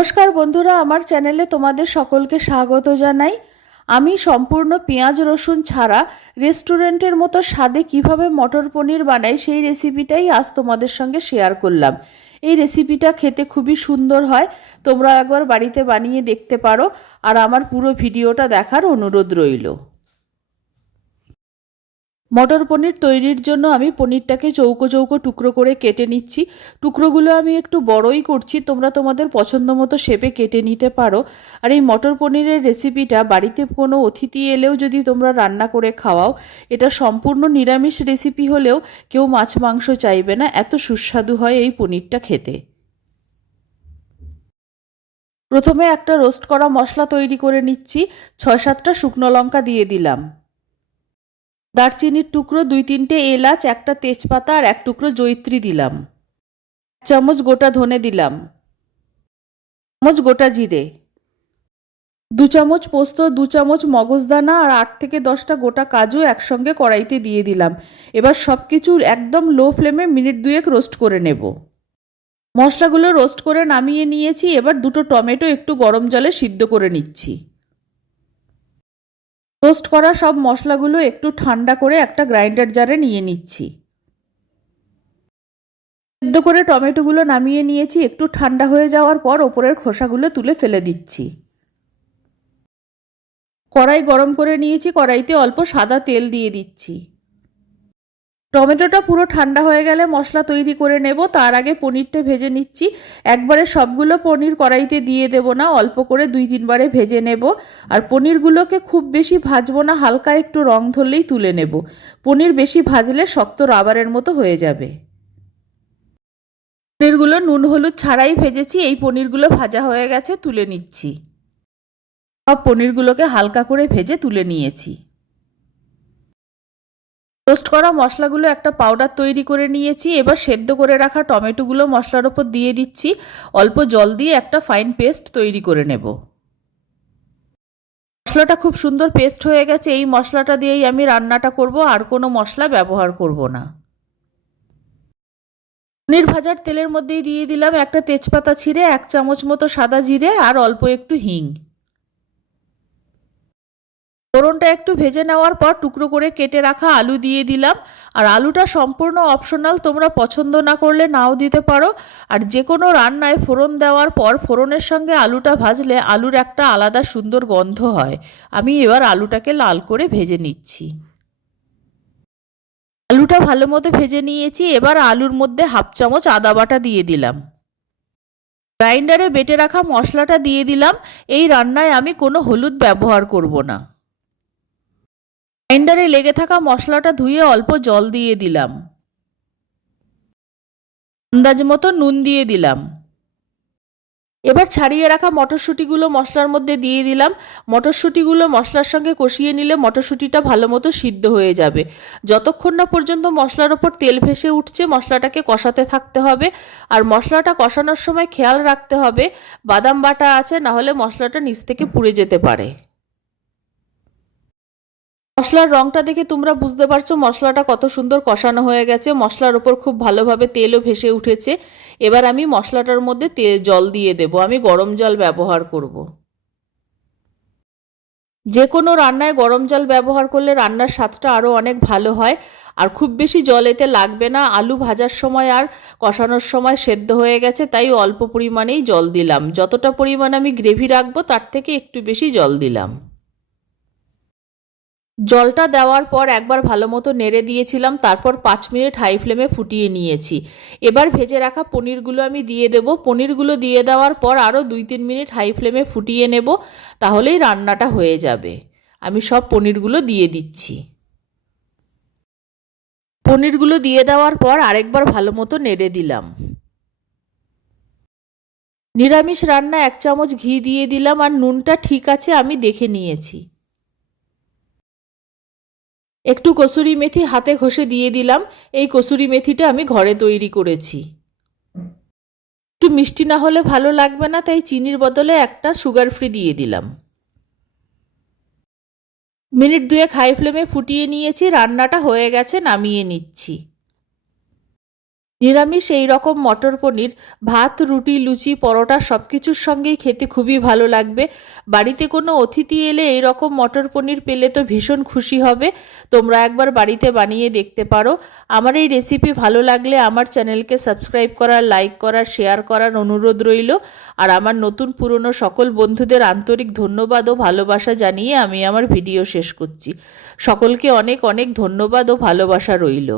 নমস্কার বন্ধুরা, আমার চ্যানেলে তোমাদের সকলকে স্বাগত জানাই। আমি সম্পূর্ণ পেঁয়াজ রসুন ছাড়া রেস্টুরেন্টের মতো স্বাদে কিভাবে মটর পনির বানাই সেই রেসিপিটাই আজ তোমাদের সঙ্গে শেয়ার করলাম। এই রেসিপিটা খেতে খুবই সুন্দর হয়, তোমরা একবার বাড়িতে বানিয়ে দেখতে পারো আর আমার পুরো ভিডিওটা দেখার অনুরোধ রইল। মটর পনির তৈরির জন্য আমি পনিরটাকে চৌকো চৌকো টুকরো করে কেটে নিচ্ছি। টুকরোগুলো আমি একটু বড়ই করছি, তোমরা তোমাদের পছন্দ মতো শেপে কেটে নিতে পারো। আর এই মটর পনিরের রেসিপিটা বাড়িতে কোনো অতিথি এলেও যদি তোমরা রান্না করে খাওয়াও, এটা সম্পূর্ণ নিরামিষ রেসিপি হলেও কেউ মাছ মাংস চাইবে না, এত সুস্বাদু হয় এই পনিরটা খেতে। প্রথমে একটা রোস্ট করা মশলা তৈরি করে নিচ্ছি। 6-7টা শুকনো লঙ্কা দিয়ে দিলাম, দারচিনির টুকরো, 2-3টে এলাচ, একটা তেজপাতা আর 1 টুকরো জয়িত্রী দিলাম, 1 চামচ গোটা ধনে দিলাম, 1 চামচ গোটা জিরে, 2 চামচ পোস্ত, 2 চামচ মগজদানা আর 8 থেকে 10টা গোটা কাজু একসঙ্গে কড়াইতে দিয়ে দিলাম। এবার সব কিছু একদম লো ফ্লেমে মিনিট 2 রোস্ট করে নেব। মশলাগুলো রোস্ট করে নামিয়ে নিয়েছি। এবার 2টো টমেটো একটু গরম জলে সিদ্ধ করে নিচ্ছি। রোস্ট করা সব মশলাগুলো একটু ঠান্ডা করে একটা গ্রাইন্ডার জারে নিয়ে নিচ্ছি। সিদ্ধ করে টমেটোগুলো নামিয়ে নিয়েছি। একটু ঠান্ডা হয়ে যাওয়ার পর ওপরের খোসাগুলো তুলে ফেলে দিচ্ছি। কড়াই গরম করে নিয়েছি, কড়াইতে অল্প সাদা তেল দিয়ে দিচ্ছি। টমেটোটা পুরো ঠান্ডা হয়ে গেলে মশলা তৈরি করে নেব। তার আগে পনিরটা ভেজে নিচ্ছি। একবারে সবগুলো পনির কড়াইতে দিয়ে দেব না, অল্প করে 2-3 বারে ভেজে নেব। আর পনিরগুলোকে খুব বেশি ভাজবো না, হালকা একটু রং ধরলেই তুলে নেব। পনির বেশি ভাজলে শক্ত রাবারের মতো হয়ে যাবে। পনিরগুলো নুন হলুদ ছাড়াই ভেজেছি। এই পনিরগুলো ভাজা হয়ে গেছে, তুলে নিচ্ছি। সব পনিরগুলোকে হালকা করে ভেজে তুলে নিয়েছি। রোস্ট করা মশলাগুলো একটা পাউডার তৈরি করে নিয়েছি। এবার সেদ্ধ করে রাখা টমেটোগুলো মশলার ওপর দিয়ে দিচ্ছি। অল্প জল দিয়ে একটা ফাইন পেস্ট তৈরি করে নেব। মশলাটা খুব সুন্দর পেস্ট হয়ে গেছে। এই মশলাটা দিয়েই আমি রান্নাটা করব, আর কোনো মশলা ব্যবহার করব না। পনির ভাজার তেলের মধ্যেই দিয়ে দিলাম একটা তেজপাতা ছিঁড়ে, 1 চামচ মতো সাদা জিরে আর অল্প একটু হিং। ফোড়নটা একটু ভেজে নেওয়ার পর টুকরো করে কেটে রাখা আলু দিয়ে দিলাম। আর আলুটা সম্পূর্ণ অপশনাল, তোমরা পছন্দ না করলে নাও দিতে পারো। আর যে কোনো রান্নায় ফোড়ন দেওয়ার পর ফোড়নের সঙ্গে আলুটা ভাজলে আলুর একটা আলাদা সুন্দর গন্ধ হয়। আমি এবার আলুটাকে লাল করে ভেজে নিচ্ছি। আলুটা ভালো মতো ভেজে নিয়েছি। এবার আলুর মধ্যে 1/2 চামচ আদা বাটা দিয়ে দিলাম। গ্রাইন্ডারে বেটে রাখা মশলাটা দিয়ে দিলাম। এই রান্নায় আমি কোনো হলুদ ব্যবহার করব না। গ্রাইন্ডারে লেগে থাকা মশলাটা ধুয়ে অল্প জল দিয়ে দিলাম। আন্দাজ মতো নুন দিয়ে দিলাম। এবার ছাড়িয়ে রাখা মটরশুঁটিগুলো মশলার মধ্যে দিয়ে দিলাম। মটরশুঁটিগুলো মশলার সঙ্গে কষিয়ে নিলে মটরশুঁটিটা ভালো মতো সিদ্ধ হয়ে যাবে। যতক্ষণ না পর্যন্ত মশলার ওপর তেল ভেসে উঠছে মশলাটাকে কষাতে থাকতে হবে। আর মশলাটা কষানোর সময় খেয়াল রাখতে হবে বাদাম বাটা আছে, না হলে মশলাটা নিচ থেকে পুড়ে যেতে পারে। মশলার রংটা দেখে তোমরা বুঝতে পারছো মশলাটা কত সুন্দর কষানো হয়ে গেছে। মশলার ওপর খুব ভালোভাবে তেলও ভেসে উঠেছে। এবার আমি মশলাটার মধ্যে জল দিয়ে দেব। আমি গরম জল ব্যবহার করব। যে কোনো রান্নায় গরম জল ব্যবহার করলে রান্নার স্বাদটা আরও অনেক ভালো হয়। আর খুব বেশি জল এতে লাগবে না। আলু ভাজার সময় আর কষানোর সময় সেদ্ধ হয়ে গেছে, তাই অল্প পরিমাণেই জল দিলাম। যতটা পরিমাণ আমি গ্রেভি রাখবো তার থেকে একটু বেশি জল দিলাম। জলটা দেওয়ার পর একবার ভালো মতো নেড়ে দিয়েছিলাম, তারপর 5 মিনিট হাই ফ্লেমে ফুটিয়ে নিয়েছি। এবার ভেজে রাখা পনিরগুলো আমি দিয়ে দেব। পনিরগুলো দিয়ে দেওয়ার পর আরও 2-3 মিনিট হাই ফ্লেমে ফুটিয়ে নেব, তাহলেই রান্নাটা হয়ে যাবে। আমি সব পনিরগুলো দিয়ে দিচ্ছি। পনিরগুলো দিয়ে দেওয়ার পর আরেকবার ভালো মতো নেড়ে দিলাম। নিরামিষ রান্না 1 চামচ ঘি দিয়ে দিলাম। আর নুনটা ঠিক আছে আমি দেখে নিয়েছি। একটু কসুরি মেথি হাতে ঘষে দিয়ে দিলাম। এই কসুরি মেথিটা আমি ঘরে তৈরি করেছি। একটু মিষ্টি না হলে ভালো লাগবে না, তাই চিনির বদলে একটা সুগার ফ্রি দিয়ে দিলাম। মিনিট 2 হাই ফ্লেমে ফুটিয়ে নিয়েছি। রান্নাটা হয়ে গেছে, নামিয়ে নিচ্ছি। নিরামিষ এই রকম মটর পনির ভাত, রুটি, লুচি, পরোটা সব কিছুর সঙ্গেই খেতে খুবই ভালো লাগবে। বাড়িতে কোনো অতিথি এলে এই রকম মটর পনির পেলে তো ভীষণ খুশি হবে। তোমরা একবার বাড়িতে বানিয়ে দেখতে পারো। আমার এই রেসিপি ভালো লাগলে আমার চ্যানেলকে সাবস্ক্রাইব করার, লাইক করার, শেয়ার করার অনুরোধ রইল। আর আমার নতুন পুরনো সকল বন্ধুদের আন্তরিক ধন্যবাদ ও ভালোবাসা জানিয়ে আমি আমার ভিডিও শেষ করছি। সকলকে অনেক অনেক ধন্যবাদ ও ভালোবাসা রইল।